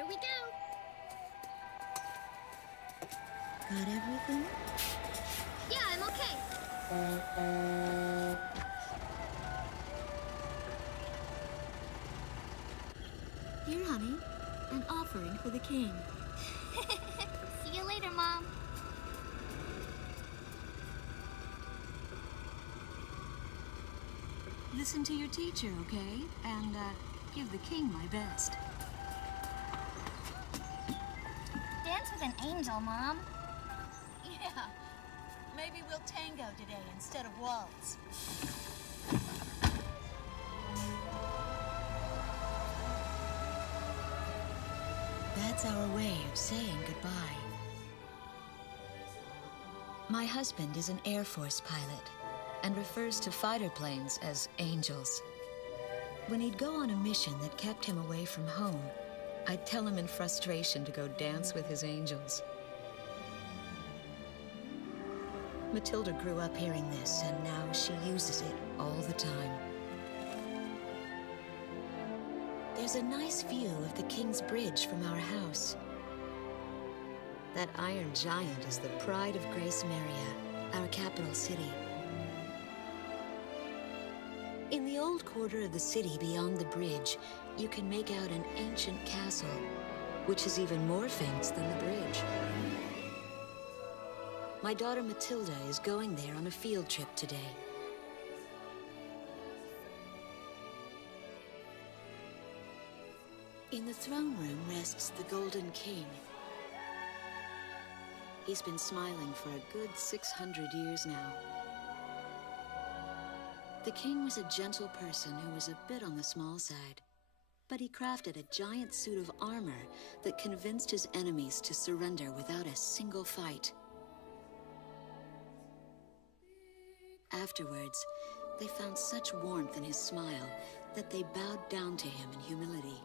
Here we go. Got everything? Yeah, I'm okay. Here, honey. An offering for the king. See you later, Mom. Listen to your teacher, okay? And, give the king my best. Dance with an angel, Mom. Yeah. Maybe we'll tango today instead of waltz. That's our way of saying goodbye. My husband is an Air Force pilot and refers to fighter planes as angels. When he'd go on a mission that kept him away from home, I'd tell him in frustration to go dance with his angels. Matilda grew up hearing this, and now she uses it all the time. There's a nice view of the King's Bridge from our house. That iron giant is the pride of Grace Maria, our capital city. In the old quarter of the city beyond the bridge, you can make out an ancient castle, which is even more famous than the bridge. My daughter Matilda is going there on a field trip today. In the throne room rests the Golden King. He's been smiling for a good 600 years now. The king was a gentle person who was a bit on the small side, but he crafted a giant suit of armor that convinced his enemies to surrender without a single fight. Afterwards, they found such warmth in his smile that they bowed down to him in humility.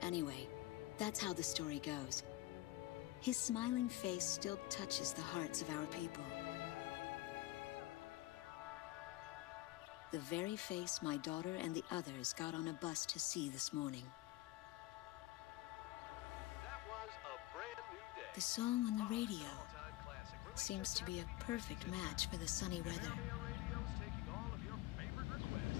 Anyway, that's how the story goes. His smiling face still touches the hearts of our people. The very face my daughter and the others got on a bus to see this morning. That was a brand new day. The song on the radio seems to be a perfect match for the sunny weather. Radio's taking all of your favorite requests.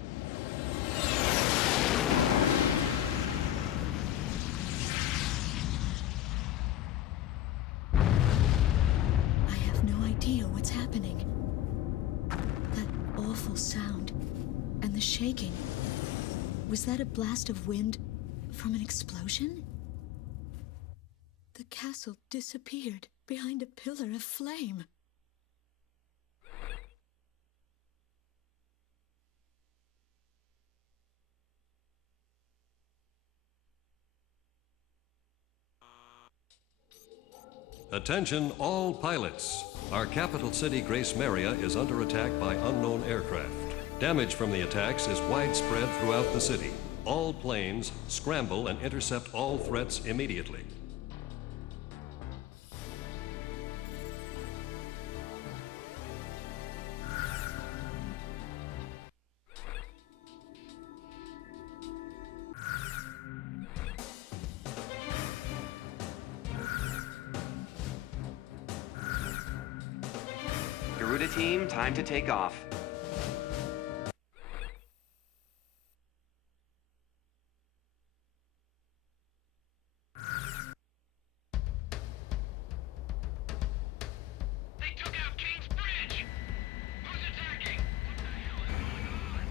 I have no idea what's happening. That awful sound and the shaking. Was that a blast of wind from an explosion? The castle disappeared behind a pillar of flame. Attention all pilots. Our capital city, Grace Maria, is under attack by unknown aircraft. Damage from the attacks is widespread throughout the city. All planes scramble and intercept all threats immediately. Garuda team, time to take off. They took out King's Bridge! Who's attacking? What the hell is going on?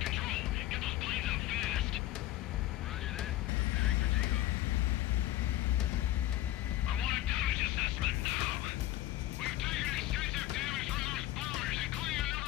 Control, get those planes up fast! Roger that. Preparing for takeoff. I want a damage assessment now! We've taken extensive damage from those bombers, including another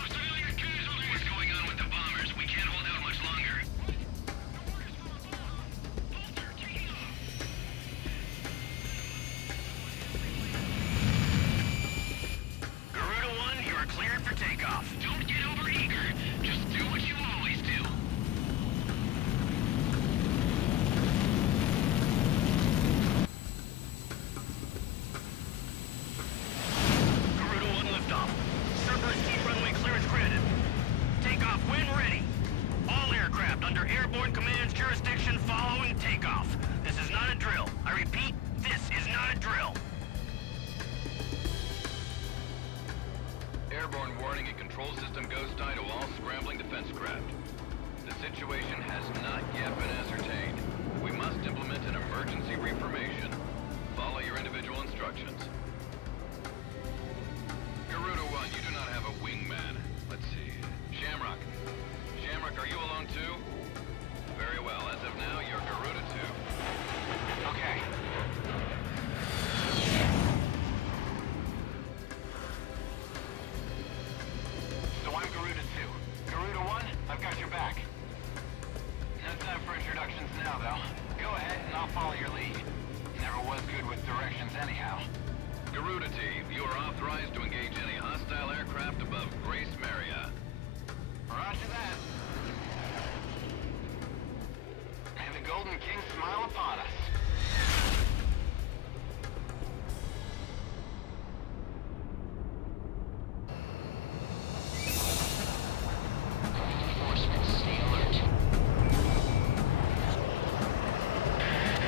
under Airborne Command's jurisdiction following takeoff. This is not a drill. I repeat, this is not a drill. Airborne warning and control system ghost eye to all scrambling defense craft. The situation has not yet been ascertained. We must implement an emergency reformation. Follow your individual instructions. Garuda 1, you do not have a wingman. Let's see. Shamrock. Shamrock, are you alone too? Very well. As of now, you're Garuda 2. Okay. So I'm Garuda 2. Garuda 1, I've got your back. No time for introductions now, though. Go ahead and I'll follow your lead. Never was good with directions anyhow. Garuda Team, you are authorized to engage any hostile aircraft above Grace Maria. Roger that. May the Golden King smile upon us.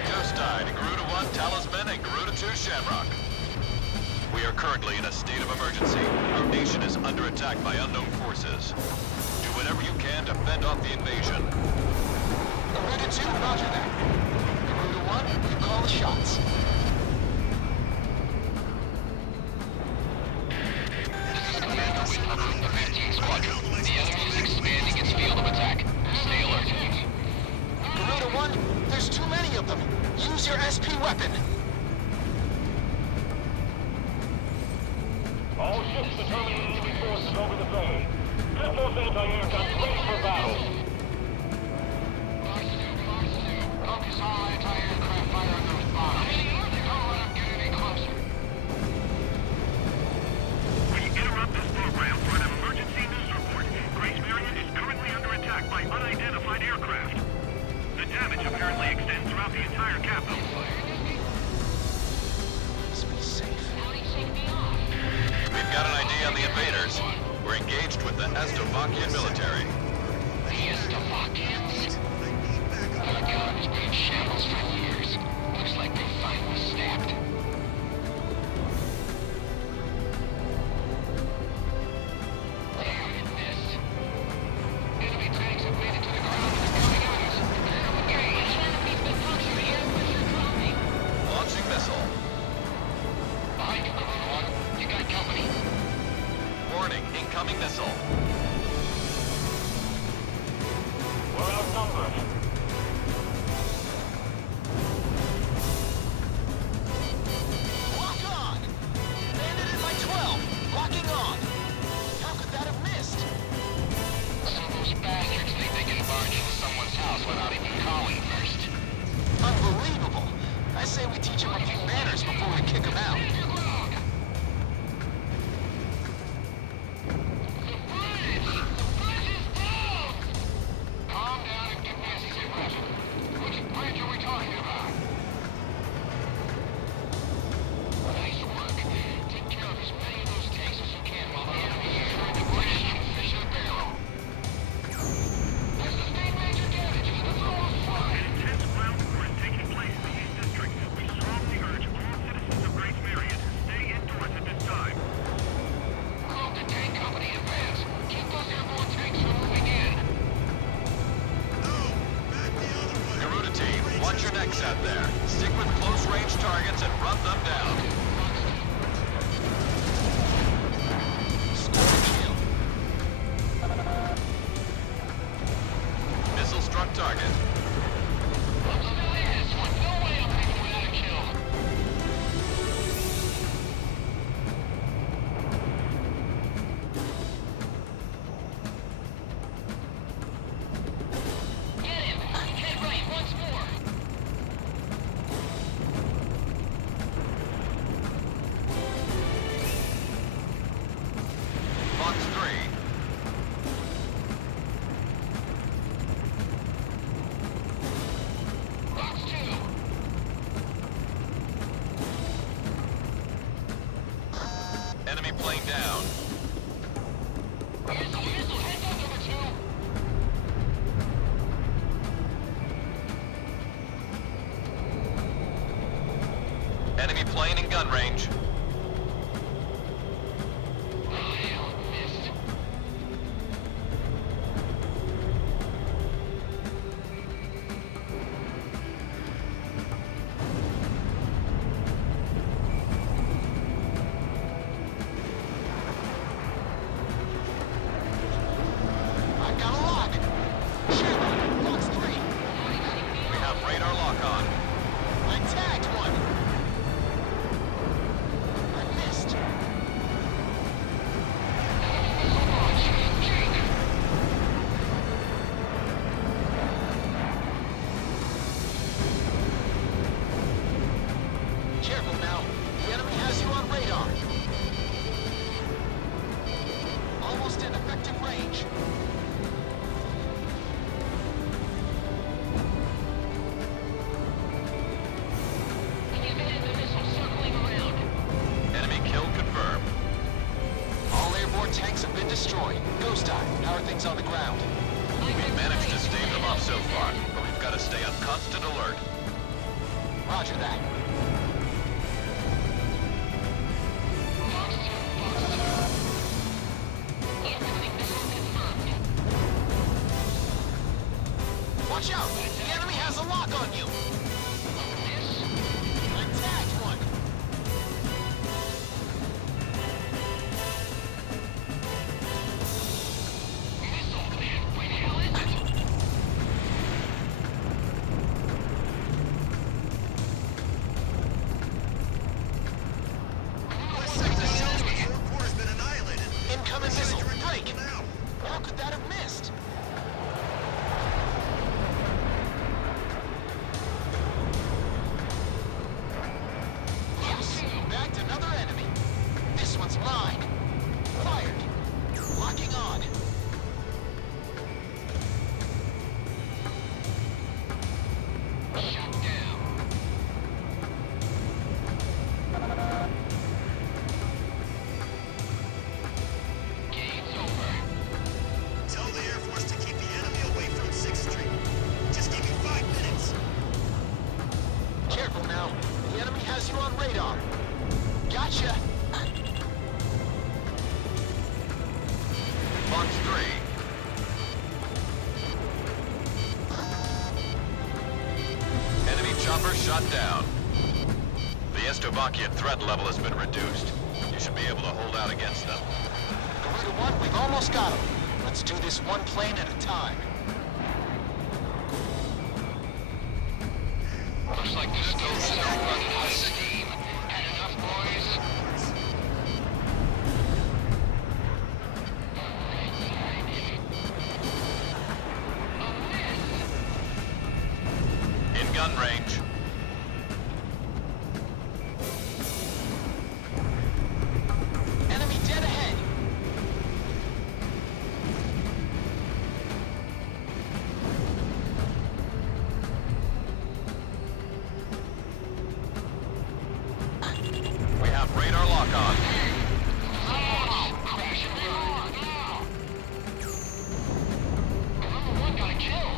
Ghost Eye to Garuda 1 Talisman and Garuda 2 Shamrock. We are currently in a state of emergency. Our nation is under attack by unknown forces. Do whatever you can to fend off the invasion. Garuda 2, roger that. Garuda 1, you call the shots. This is Commander Whitmer from the 15th Squadron. The enemy is expanding its field of attack. Stay alert. Garuda 1, there's too many of them. Use your SP weapon. All ships determined enemy forces over the bay. Get those anti-aircraft ready for battle. Focus all anti-aircraft fire on those bombs. Don't let them get any closer. We interrupt this program for an emergency news report. Grace Maria is currently under attack by unidentified aircraft. The damage apparently extends throughout the entire capital. Let's be safe. We've got an ID on the invaders. We're engaged with the Estovakian military. The Estovakians? Pentagon has been in shambles for years. Looks like they finally snapped. Damn this. Enemy tanks have made it to the ground and are coming at us. Okay, enemy's been punctured. Air pressure dropping. Launching missile. Behind you, Garuda 1. You got company. Warning, incoming missile. We're outnumbered. Lock on! Landed in my 12. Locking on. How could that have missed? Some of those bastards think they can barge into someone's house without even calling first. Unbelievable. I say we teach them a few manners before we kick them out. Calm down and give me a sit rep. Which bridge are we talking about? Nice work. Take care of as many of those tanks as you can while the enemy is trying to bridge and fish in a barrel. There's sustained major damage. That's almost fine. An intense ground war is taking place in the East District. We strongly urge all citizens of Grace Maria to stay indoors at this time. Call the tank company in advance. Keep those airborne tanks from moving in. Garuda Team, watch your necks out there. Stick with close-range targets and run them down. Score kill. Missile struck target. I'm still in this one. No way I'm leaving without a kill. Get him! Head right once more! Fox 3. gun range. I've got a lock. Shit, lock's 3. We have radar lock on. I tagged one. I missed. Careful now. The enemy has you on radar. Almost in effective range. Enemy kill confirmed. All airborne tanks have been destroyed. Ghost Eye, how are things on the ground? We've managed to stave them off so far, but we've got to stay on constant alert. Roger that. Watch out! The enemy has a lock on you! I tagged one! Incoming missile! Break! How could that have missed? Yes! Bagged another enemy! This one's mine! Fired! Locking on! Shut down! Game's over. Tell the Air Force to keep the enemy away from 6th Street. Just give me 5 minutes. Careful now. The enemy has you on radar. Gotcha! Box 3. Enemy chopper shot down. The Estovakian threat level has been reduced. You should be able to hold out against them. Garuda 1, we've almost got him. Let's do this one plane at a time. Looks like this still is no running out of steam. Had enough, boys? In gun range. Enemy dead ahead. We have radar lock on. Crash and burn. Number 1 got a kill.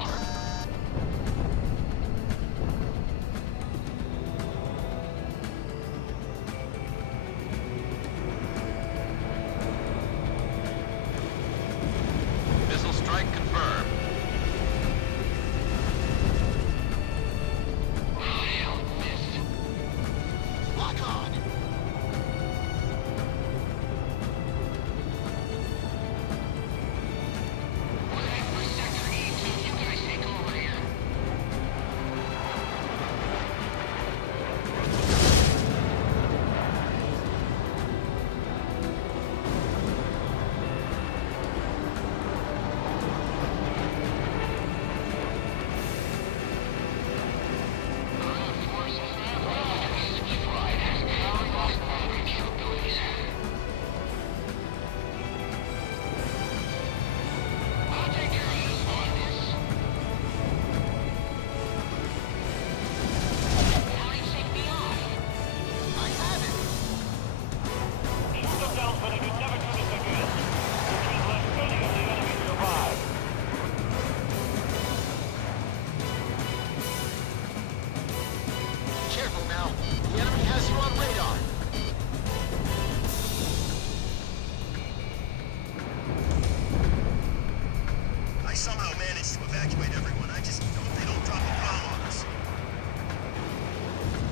I somehow managed to evacuate everyone. I just hope they don't drop a bomb on us.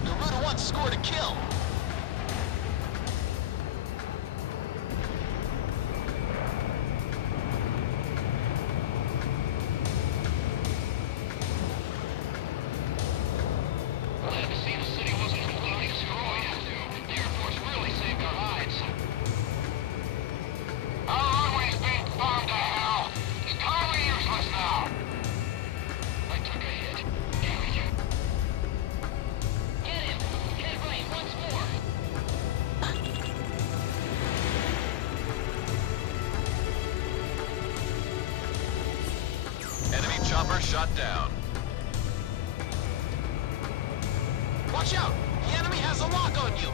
Garuda 1 scored a kill. Glad to see the city wasn't completely destroyed. The Air Force really saved our lives. Our runway's being bombed to hell. It's totally useless now. I took a hit. Damn you. Get him! Hit right once more. Enemy chopper shot down. Watch out! The enemy has a lock on you!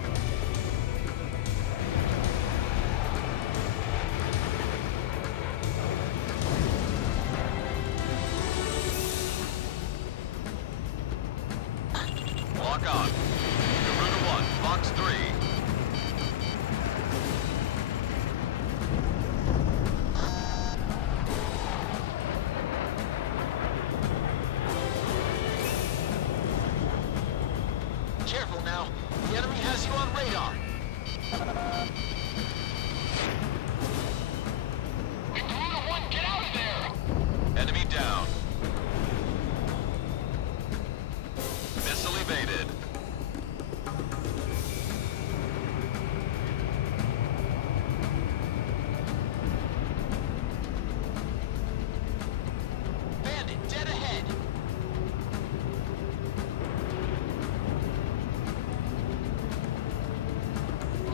Lock on. Garuda 1, Fox 3. Careful now. The enemy has you on radar. Garuda 1, get out of there! Enemy down. Missile evaded. Bandit dead ahead.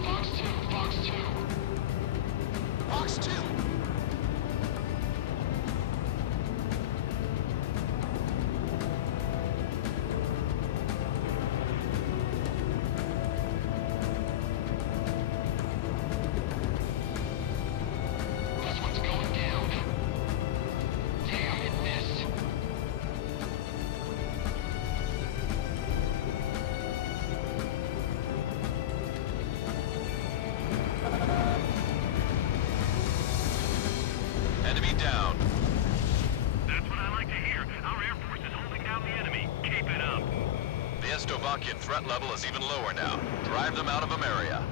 Fox 2, Fox 2. Fox 2. This one's going down. Damn, it missed. Enemy down. That's what I like to hear. Our Air Force is holding down the enemy. Keep it up. The Estovakian threat level is even lower now. Drive them out of Ameria.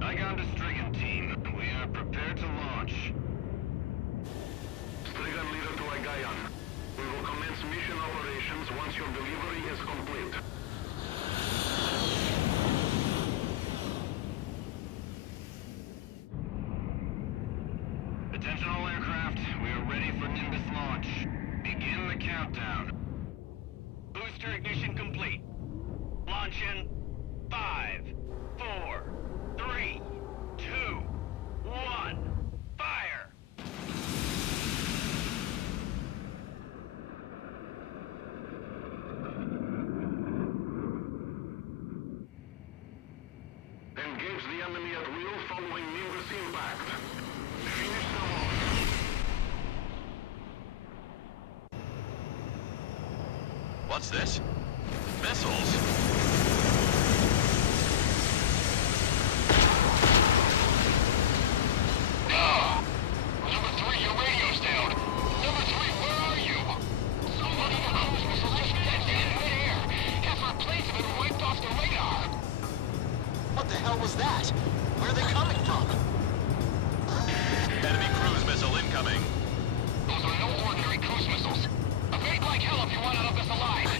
Igon to Strigan team. We are prepared to launch. Strigan leader to Igayan. We will commence mission operations once your delivery is complete. Attention all aircraft. We are ready for Nimbus launch. Begin the countdown. Booster ignition complete. Launch in 5, 4, 3, 2, 1. Fire! Engage the enemy at will following Nimbus impact. Finish them off. What's this? Missiles? Number 3, your radio's down. Number 3, where are you? Somebody in the cruise missile just detonated in midair. Half our planes have been wiped off the radar. What the hell was that? Where are they coming from? Enemy cruise missile incoming. Those are no ordinary cruise missiles. Evade like hell if you want out of this alive.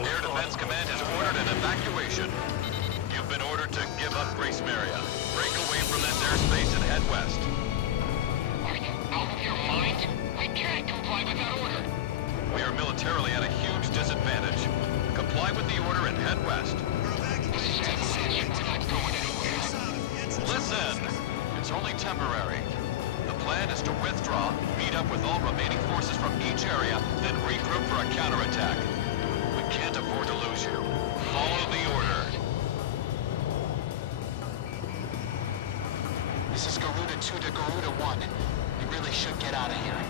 Air Defense Command has ordered an evacuation. You've been ordered to give up Grace Maria. Break away from this airspace and head west. Are you out of your mind? We can't comply with that order. We are militarily at a huge disadvantage. Comply with the order and head west. Listen! It's only temporary. The plan is to withdraw, meet up with all remaining forces from each area, then regroup for a counterattack. We can't afford to lose you. Follow the order. This is Garuda 2 to Garuda 1. We really should get out of here.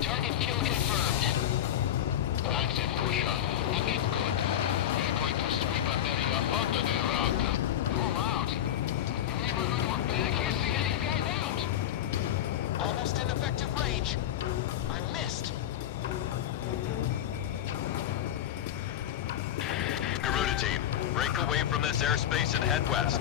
Target kill confirmed. That's it, Pusher. Looking good. We're going to sweep America under the rug. Pull out. Neighborhood, we're back here seeing you guys out. Almost in effective range. I missed. Garuda team, break away from this airspace and head west.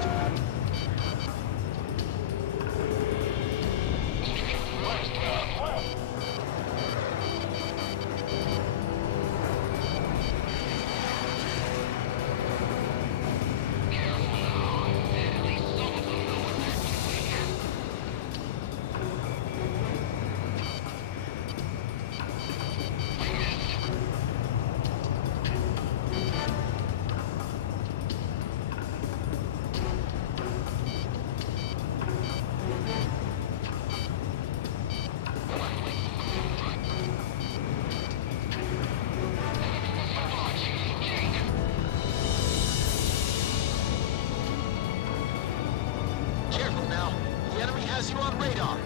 Careful now. The enemy has you on radar.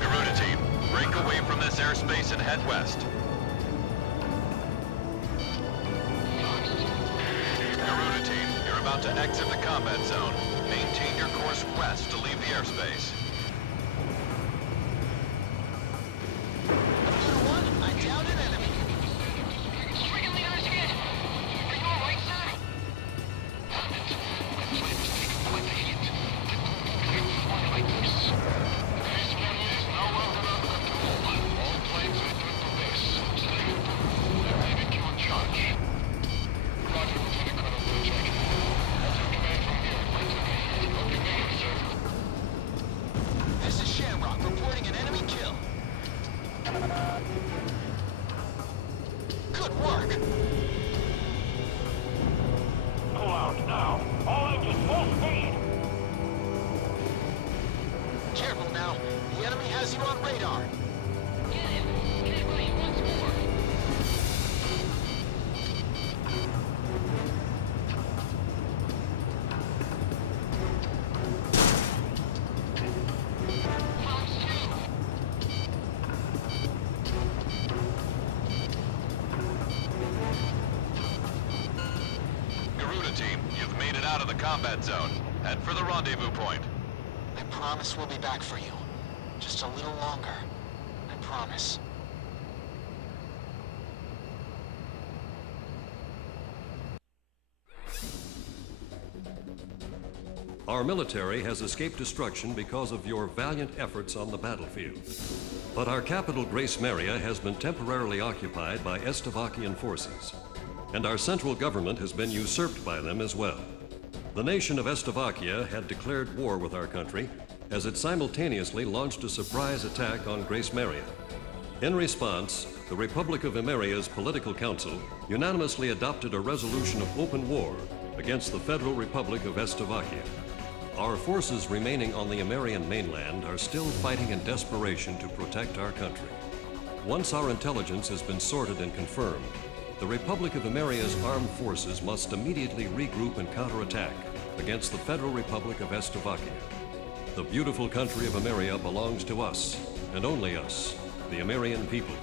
Garuda team, break away from this airspace and head west. Garuda team, you're about to exit the combat zone. Maintain your course west to leave the airspace. Garuda 1, I downed an enemy. Stricken leaders hit. Are you alright, sir? Damn it. My plan was taken quite the hit. Why like this? Grace Maria is now under our control. All planes return to base. Stay in pursuit. They're leaving you in charge. Roger, Lieutenant Colonel Bridgeck. I'll take command from here. Right to me. Hope you made it, sir. This is Shamrock reporting an enemy kill. Good work. Pull out now. All engines full speed. Careful now. The enemy has you on radar. Get him. Get right once more. Fox 2. Garuda team, you've made it out of the combat zone. Head for the rendezvous point. I promise we'll be back for you. Just a little longer. I promise. Our military has escaped destruction because of your valiant efforts on the battlefield. But our capital, Grace Maria, has been temporarily occupied by Estavakian forces, and our central government has been usurped by them as well. The nation of Estavakia had declared war with our country as it simultaneously launched a surprise attack on Grace Maria. In response, the Republic of Imeria's Political Council unanimously adopted a resolution of open war against the Federal Republic of Estavakia. Our forces remaining on the Imerian mainland are still fighting in desperation to protect our country. Once our intelligence has been sorted and confirmed, the Republic of Imeria's armed forces must immediately regroup and counterattack against the Federal Republic of Estavakia. The beautiful country of Imeria belongs to us, and only us, the Imerian people.